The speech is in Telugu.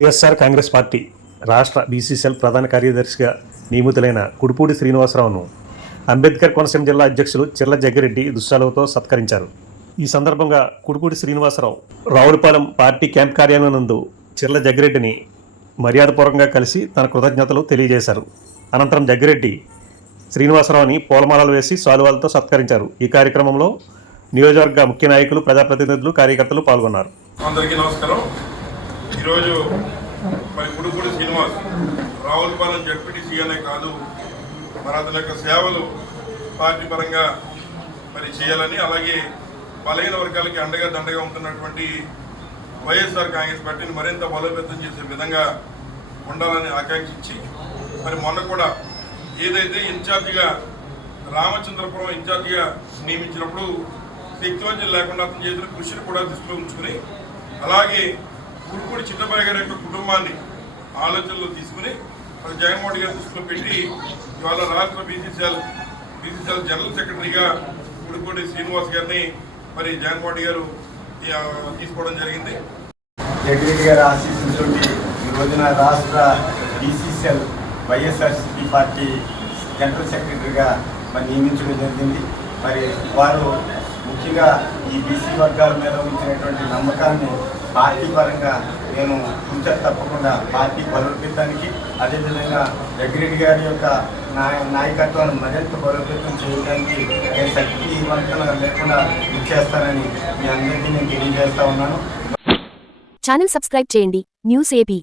వైఎస్ఆర్ కాంగ్రెస్ పార్టీ రాష్ట్ర బీసీసీఎల్ ప్రధాన కార్యదర్శిగా నియమితులైన కుడిపూడి శ్రీనివాసరావును అంబేద్కర్ కోనసీమ జిల్లా అధ్యక్షులు చిర్ల జగ్గిరెడ్డి దుశ్శాలువతో సత్కరించారు. ఈ సందర్భంగా కుడిపూడి శ్రీనివాసరావు రావులపాలెం పార్టీ క్యాంప్ కార్యాలయం నందు చిర్ల జగ్గిరెడ్డిని మర్యాదపూర్వకంగా కలిసి తన కృతజ్ఞతలు తెలియజేశారు. అనంతరం జగ్గిరెడ్డి శ్రీనివాసరావుని పూలమాలలు వేసి శాలువాలతో సత్కరించారు. ఈ కార్యక్రమంలో నియోజకవర్గ ముఖ్య నాయకులు, ప్రజాప్రతినిధులు, కార్యకర్తలు పాల్గొన్నారు. అందరికీ నమస్కారం. ఈరోజు మరి కుడిపూడి శ్రీనివాస్ రావులపాలెం జడ్పీటీసీ అనే కాదు, మరి అతని యొక్క సేవలు పార్టీ పరంగా మరి చేయాలని, అలాగే బలహీన వర్గాలకి అండగా దండగా ఉంటున్నటువంటి వైఎస్ఆర్ కాంగ్రెస్ పార్టీని మరింత బలోపేతం చేసే విధంగా ఉండాలని ఆకాంక్షించి మరి మొన్న కూడా ఏదైతే ఇన్ఛార్జిగా రామచంద్రపురం ఇన్ఛార్జిగా నియమించినప్పుడు శక్తివంచన లేకుండా అతను చేసిన కృషిని కూడా దృష్టిలో ఉంచుకుని, అలాగే కుడిపూడి చిన్నబాయి గారి యొక్క కుటుంబాన్ని ఆలోచనలో తీసుకుని మరి జగన్మోహన్ గారి దృష్టిలో పెట్టి ఇవాళ రాష్ట్ర బీసీసీఎల్ జనరల్ సెక్రటరీగా కుడిపూడి శ్రీనివాస్ గారిని మరి జగన్మోహన్ గారు తీసుకోవడం జరిగింది. జగ్గిరెడ్డి గారి ఆశీస్సులతో ఈ రోజున రాష్ట్ర బీసీసీఎల్ వైఎస్ఆర్సీపీ పార్టీ జనరల్ సెక్రటరీగా మరి నియమించడం జరిగింది. మరి వారు ముఖ్యంగా ఈ బీసీ వర్గాల మీద ఉంచినటువంటి నమ్మకాన్ని పార్టీ పరంగా నేను తప్పకుండా పార్టీ బలోపేతానికి, అదేవిధంగా జగ్గిరెడ్డి గారి యొక్క నాయకత్వాన్ని మరింత బలోపేతం చేయడానికి నేను శక్తివంతం లేకుండా ఇచ్చేస్తానని మీ అందరికీ నేను తెలియజేస్తా ఉన్నాను. ఛానల్ సబ్స్క్రైబ్ చేయండి. News AP.